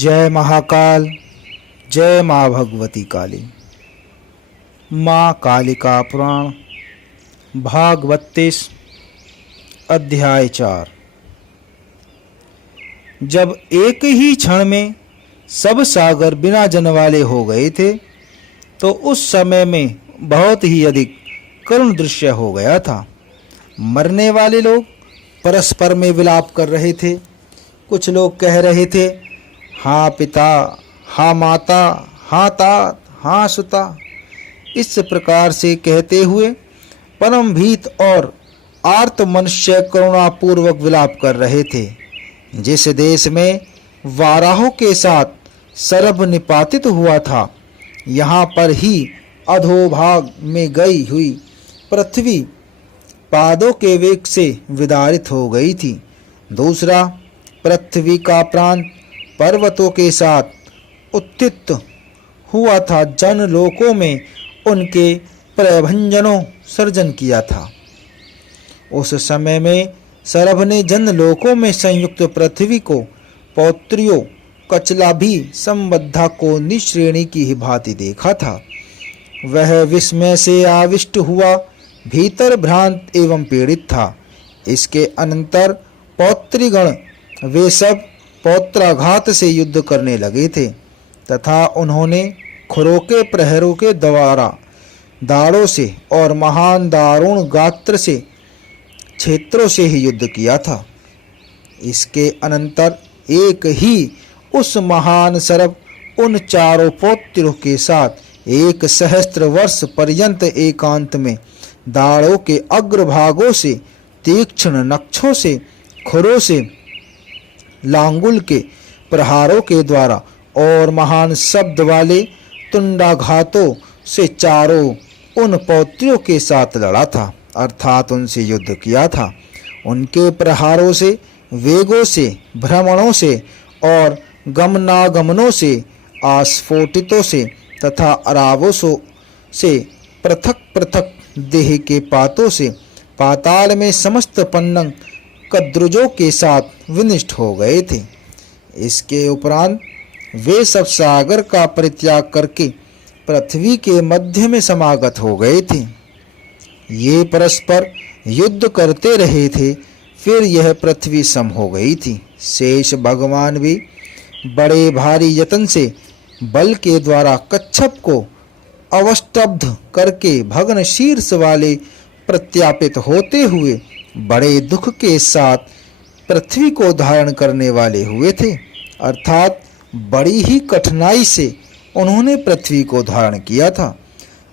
जय महाकाल, जय माँ भगवती काली। माँ कालिका पुराण भाग 32 अध्याय 4। जब एक ही क्षण में सब सागर बिना जन वाले हो गए थे तो उस समय में बहुत ही अधिक करुण दृश्य हो गया था। मरने वाले लोग परस्पर में विलाप कर रहे थे। कुछ लोग कह रहे थे, हाँ पिता, हाँ माता, हाँ तात, हाँ सुता। इस प्रकार से कहते हुए परम भीत और आर्त मनुष्य करुणापूर्वक विलाप कर रहे थे। जिस देश में वाराहों के साथ सरभ निपातित हुआ था, यहाँ पर ही अधोभाग में गई हुई पृथ्वी पादों के वेग से विदारित हो गई थी। दूसरा, पृथ्वी का प्रांत पर्वतों के साथ उत्थित हुआ था। जन लोकों में उनके प्रभंजनों सर्जन किया था। उस समय में सरभ ने जन लोकों में संयुक्त पृथ्वी को पौत्रियों कचला भी संबद्धा को निश्रेणी की ही भांति देखा था। वह विस्मय से आविष्ट हुआ, भीतर भ्रांत एवं पीड़ित था। इसके अनंतर पौत्रीगण वे सब पौत्राघात से युद्ध करने लगे थे तथा उन्होंने खुरों के प्रहरों के द्वारा दाड़ों से और महान दारुण गात्र से क्षेत्रों से ही युद्ध किया था। इसके अनंतर एक ही उस महान सरभ उन चारों पौत्रों के साथ 1 सहस्त्र वर्ष पर्यंत एकांत में दाड़ों के अग्रभागों से, तीक्ष्ण नक्षों से, खुरों से, लांगुल के प्रहारों के द्वारा और महान शब्द वाले तुंडाघातों से चारों उन पौत्रियों के साथ लड़ा था, अर्थात उनसे युद्ध किया था। उनके प्रहारों से, वेगों से, भ्रमणों से और गमनागमनों से, आस्फोटितों से तथा अरावों से, पृथक पृथक देह के पातों से, पाताल में समस्त पन्नग कद्रुजों के साथ विनिष्ट हो गए थे। इसके उपरांत वे सब सागर का परित्याग करके पृथ्वी के मध्य में समागत हो गए थे। ये परस्पर युद्ध करते रहे थे। फिर यह पृथ्वी सम हो गई थी। शेष भगवान भी बड़े भारी यत्न से बल के द्वारा कच्छप को अवष्टब्ध करके भग्न शीर्ष वाले प्रत्यापित होते हुए बड़े दुख के साथ पृथ्वी को धारण करने वाले हुए थे, अर्थात बड़ी ही कठिनाई से उन्होंने पृथ्वी को धारण किया था।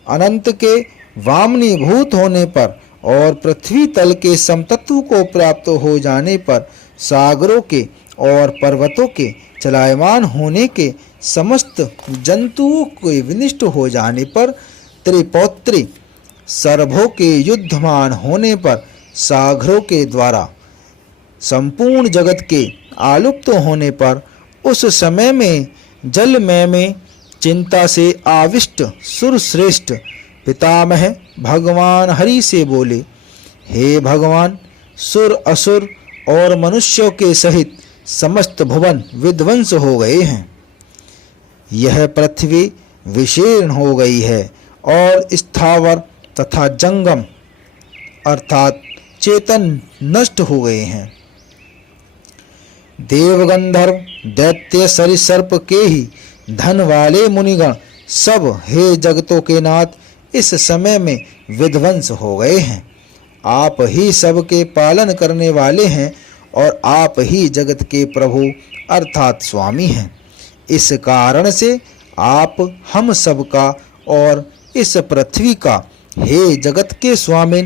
अनंत के वामनीभूत होने पर और पृथ्वी तल के समतत्व को प्राप्त हो जाने पर, सागरों के और पर्वतों के चलायमान होने के, समस्त जंतुओं के विनिष्ट हो जाने पर, त्रिपौत्री सरभों के युद्धमान होने पर, सागरों के द्वारा संपूर्ण जगत के आलुप्त होने पर, उस समय में जलमय में चिंता से आविष्ट सुरश्रेष्ठ पितामह भगवान हरि से बोले, हे भगवान, सुर असुर और मनुष्यों के सहित समस्त भुवन विध्वंस हो गए हैं। यह पृथ्वी विशीर्ण हो गई है और स्थावर तथा जंगम अर्थात चेतन नष्ट हो गए हैं। देवगंधर्व दैत्य सरिसर्प के ही धन वाले मुनिगण सब हे जगतों के नाथ इस समय में विध्वंस हो गए हैं। आप ही सबके पालन करने वाले हैं और आप ही जगत के प्रभु अर्थात स्वामी हैं। इस कारण से आप हम सबका और इस पृथ्वी का हे जगत के स्वामी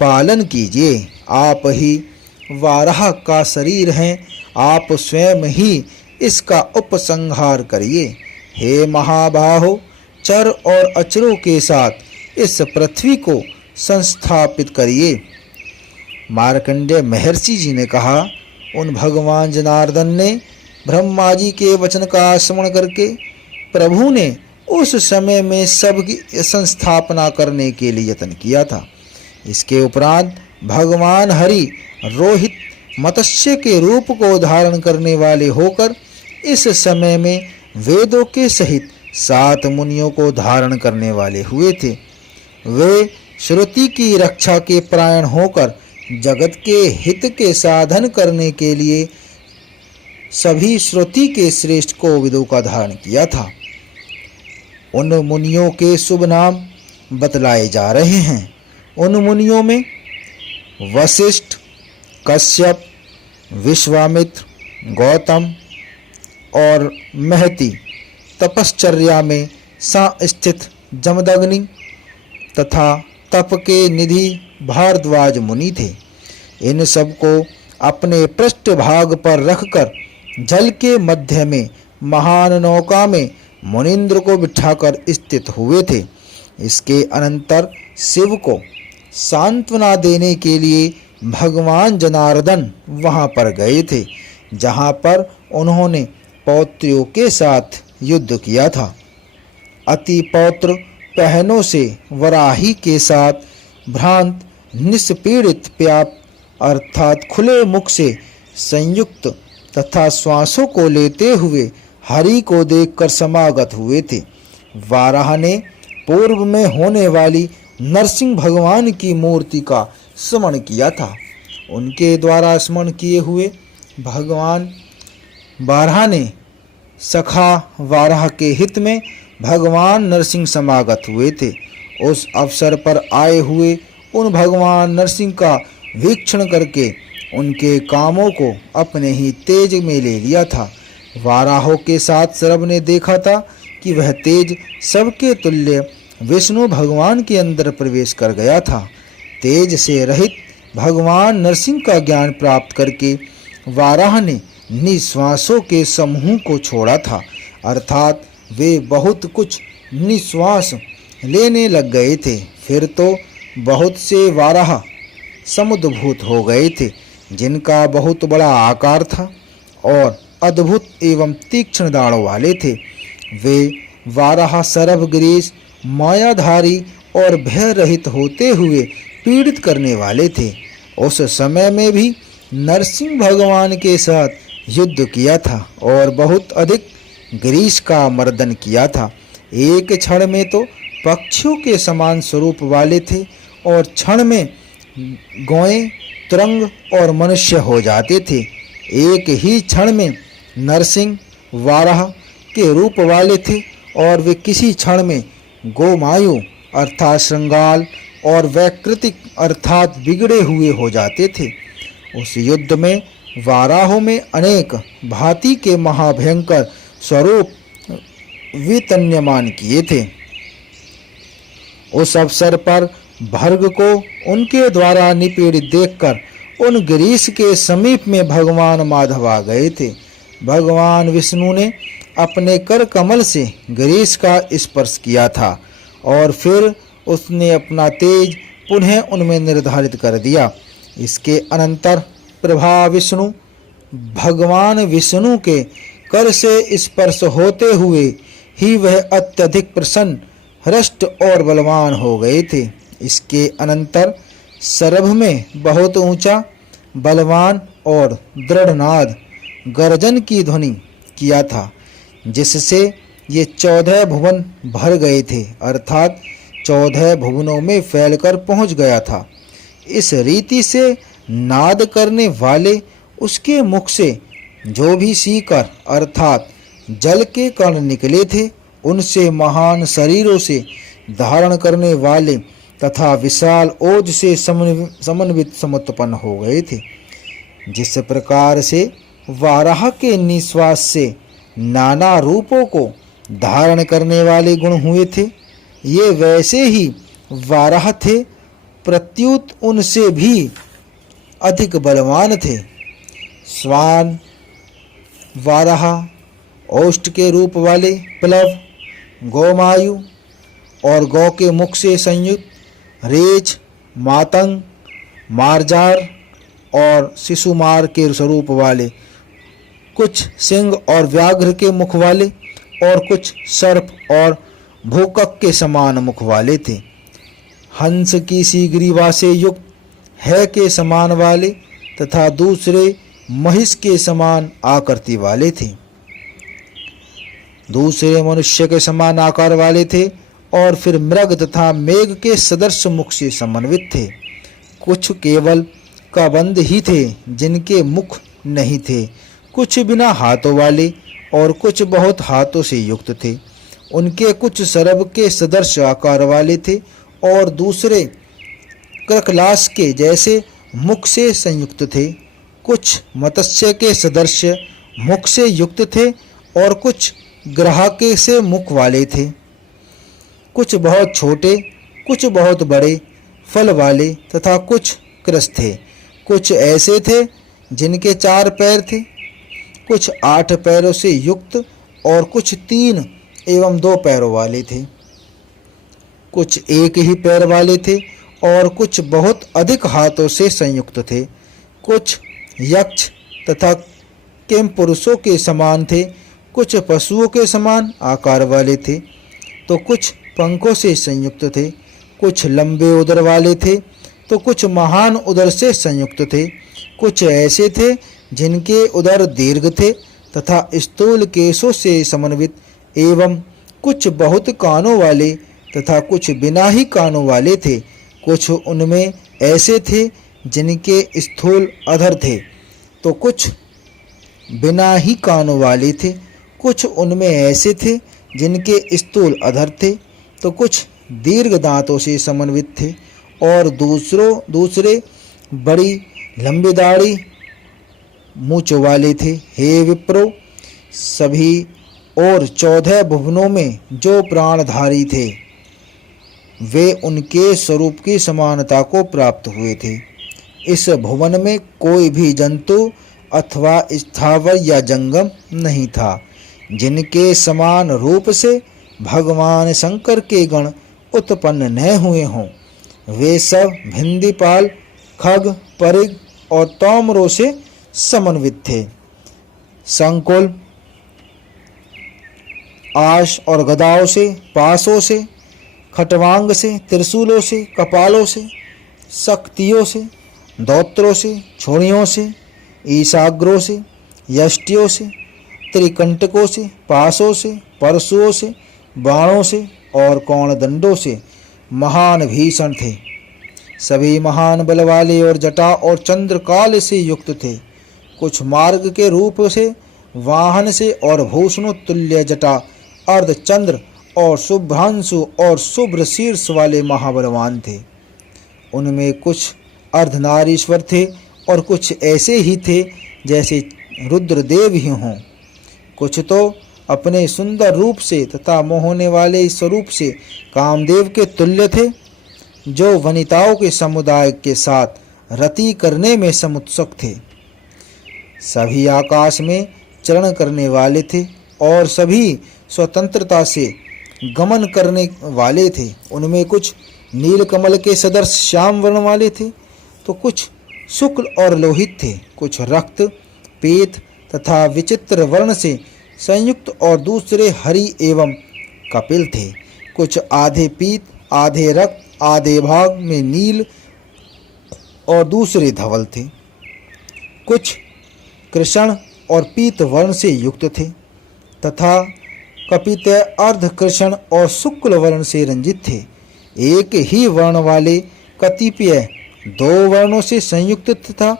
पालन कीजिए। आप ही वाराह का शरीर हैं, आप स्वयं ही इसका उपसंहार करिए। हे महाबाहो, चर और अचरों के साथ इस पृथ्वी को संस्थापित करिए। मार्कंडेय महर्षि जी ने कहा, उन भगवान जनार्दन ने ब्रह्मा जी के वचन का स्मरण करके प्रभु ने उस समय में सबकी संस्थापना करने के लिए यत्न किया था। इसके उपरांत भगवान हरि रोहित मत्स्य के रूप को धारण करने वाले होकर इस समय में वेदों के सहित 7 मुनियों को धारण करने वाले हुए थे। वे श्रुति की रक्षा के परायण होकर जगत के हित के साधन करने के लिए सभी श्रुति के श्रेष्ठ कोविदों का धारण किया था। उन मुनियों के शुभ नाम बतलाए जा रहे हैं। उन मुनियों में वशिष्ठ, कश्यप, विश्वामित्र, गौतम और महती तपश्चर्या में स्थित जमदग्नि तथा तप के निधि भारद्वाज मुनि थे। इन सबको अपने पृष्ठभाग पर रखकर जल के मध्य में महान नौका में मुनीन्द्र को बिठाकर स्थित हुए थे। इसके अनंतर शिव को सांत्वना देने के लिए भगवान जनार्दन वहां पर गए थे, जहां पर उन्होंने पौत्रों के साथ युद्ध किया था। अति पौत्र पहनों से वराही के साथ भ्रांत निष्पीड़ित प्याप अर्थात खुले मुख से संयुक्त तथा श्वासों को लेते हुए हरि को देखकर समागत हुए थे। वाराह ने पूर्व में होने वाली नरसिंह भगवान की मूर्ति का स्मरण किया था। उनके द्वारा स्मरण किए हुए भगवान वाराह ने सखा वाराह के हित में भगवान नरसिंह समागत हुए थे। उस अवसर पर आए हुए उन भगवान नरसिंह का वीक्षण करके उनके कामों को अपने ही तेज में ले लिया था। वाराहों के साथ सर्व ने देखा था कि वह तेज सबके तुल्य विष्णु भगवान के अंदर प्रवेश कर गया था। तेज से रहित भगवान नरसिंह का ज्ञान प्राप्त करके वाराह ने निश्वासों के समूह को छोड़ा था, अर्थात वे बहुत कुछ निश्वास लेने लग गए थे। फिर तो बहुत से वाराह समुद्भूत हो गए थे, जिनका बहुत बड़ा आकार था और अद्भुत एवं तीक्ष्ण दाढ़ों वाले थे। वे वाराह सरभ गिरीश मायाधारी और भय रहित होते हुए पीड़ित करने वाले थे। उस समय में भी नरसिंह भगवान के साथ युद्ध किया था और बहुत अधिक गिरीश का मर्दन किया था। एक क्षण में तो पक्षियों के समान स्वरूप वाले थे और क्षण में गौएं, तुरंग और मनुष्य हो जाते थे। एक ही क्षण में नरसिंह वाराह के रूप वाले थे और वे किसी क्षण में गोमायु अर्थात श्रृंगाल और वैकृतिक अर्थात बिगड़े हुए हो जाते थे। उस युद्ध में वाराहों में अनेक भांति के महाभयंकर स्वरूप वितन्यमान किए थे। उस अवसर पर भर्ग को उनके द्वारा निपीड़ित देखकर उन गिरीश के समीप में भगवान माधव आ गए थे। भगवान विष्णु ने अपने कर कमल से गिरीश का स्पर्श किया था और फिर उसने अपना तेज पुनः उनमें निर्धारित कर दिया। इसके अनंतर प्रभा विष्णु भगवान विष्णु के कर से स्पर्श होते हुए ही वह अत्यधिक प्रसन्न, हृष्ट और बलवान हो गए थे। इसके अनंतर सरभ में बहुत ऊंचा, बलवान और दृढ़नाद गर्जन की ध्वनि किया था, जिससे ये 14 भुवन भर गए थे, अर्थात 14 भुवनों में फैलकर पहुंच गया था। इस रीति से नाद करने वाले उसके मुख से जो भी सीकर अर्थात जल के कण निकले थे, उनसे महान शरीरों से धारण करने वाले तथा विशाल ओज से समन्वित समुत्पन्न हो गए थे। जिस प्रकार से वाराह के निश्वास से नाना रूपों को धारण करने वाले गुण हुए थे, ये वैसे ही वाराह थे, प्रत्युत उनसे भी अधिक बलवान थे। स्वान, वाराह, ओष्ठ के रूप वाले प्लव, गोमायु और गौ के मुख से संयुक्त रेच, मातंग, मार्जार और शिशुमार के स्वरूप वाले, कुछ सिंह और व्याघ्र के मुख वाले और कुछ सर्प और भूकक के समान मुख वाले थे। हंस की सी ग्रीवा से युक्त है के समान वाले तथा दूसरे महिष के समान आकृति वाले थे। दूसरे मनुष्य के समान आकार वाले थे और फिर मृग तथा मेघ के सदृश मुख से समन्वित थे। कुछ केवल कबंध ही थे जिनके मुख नहीं थे, कुछ बिना हाथों वाले और कुछ बहुत हाथों से युक्त थे। उनके कुछ सरब के सदृश आकार वाले थे और दूसरे कृकलास के जैसे मुख से संयुक्त थे। कुछ मत्स्य के सदृश मुख से युक्त थे और कुछ ग्राहके से मुख वाले थे। कुछ बहुत छोटे, कुछ बहुत बड़े फल वाले तथा कुछ कृस थे। कुछ ऐसे थे जिनके 4 पैर थे, कुछ 8 पैरों से युक्त और कुछ 3 एवं 2 पैरों वाले थे। कुछ एक ही पैर वाले थे और कुछ बहुत अधिक हाथों से संयुक्त थे। कुछ यक्ष तथा किम पुरुषों के समान थे, कुछ पशुओं के समान आकार वाले थे, तो कुछ पंखों से संयुक्त थे। कुछ लंबे उदर वाले थे तो कुछ महान उदर से संयुक्त थे। कुछ ऐसे थे जिनके उदर दीर्घ थे तथा स्थूल केशों से समन्वित, एवं कुछ बहुत कानों वाले तथा कुछ बिना ही कानों वाले थे। कुछ उनमें ऐसे थे जिनके स्थूल अधर थे तो कुछ बिना ही कानों वाले थे। कुछ उनमें ऐसे थे जिनके स्थूल अधर थे तो कुछ दीर्घ दांतों से समन्वित थे और दूसरे बड़ी लंबी दाढ़ी मूंछ वाले थे। हे विप्रो, सभी और 14 भुवनों में जो प्राणधारी थे वे उनके स्वरूप की समानता को प्राप्त हुए थे। इस भुवन में कोई भी जंतु अथवा स्थावर या जंगम नहीं था जिनके समान रूप से भगवान शंकर के गण उत्पन्न न हुए हों। वे सब भिंदीपाल, खग, परिग और तोमरों से समन्वित थे। संकुल, आश और गदाओं से, पासों से, खटवांग से, त्रिशूलों से, कपालों से, शक्तियों से, दौत्रों से, छुड़ियों से, ईशाग्रों से, यष्टियों से, त्रिकंटकों से, पासों से, परशुओं से, बाणों से और कौणदंडों से महान भीषण थे। सभी महान बल वाले और जटा और चंद्रकाल से युक्त थे। कुछ मार्ग के रूप से, वाहन से और भूषणों तुल्य जटा, अर्धचंद्र और शुभ्रांशु और शुभ्र शीर्ष वाले महाबलवान थे। उनमें कुछ अर्धनारीश्वर थे और कुछ ऐसे ही थे जैसे रुद्रदेव ही हों। कुछ तो अपने सुंदर रूप से तथा मोहने वाले स्वरूप से कामदेव के तुल्य थे, जो वनिताओं के समुदाय के साथ रति करने में समुत्सुक थे। सभी आकाश में चरण करने वाले थे और सभी स्वतंत्रता से गमन करने वाले थे। उनमें कुछ नीलकमल के सदृश श्याम वर्ण वाले थे तो कुछ शुक्ल और लोहित थे। कुछ रक्त, पीत तथा विचित्र वर्ण से संयुक्त और दूसरे हरि एवं कपिल थे। कुछ आधे पीत, आधे रक्त, आधे भाग में नील और दूसरे धवल थे। कुछ कृष्ण और पीत वर्ण से युक्त थे तथा कपित अर्ध कृष्ण और शुक्ल वर्ण से रंजित थे। एक ही वर्ण वाले कतिपय 2 वर्णों से संयुक्त तथा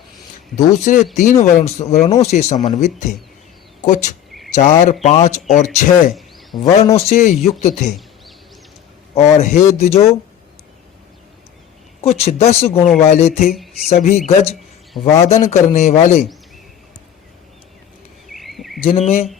दूसरे 3 वर्णों से समन्वित थे। कुछ 4, 5 और 6 वर्णों से युक्त थे। और हे द्विजो, कुछ 10 गुणों वाले थे। सभी गज वादन करने वाले, जिनमें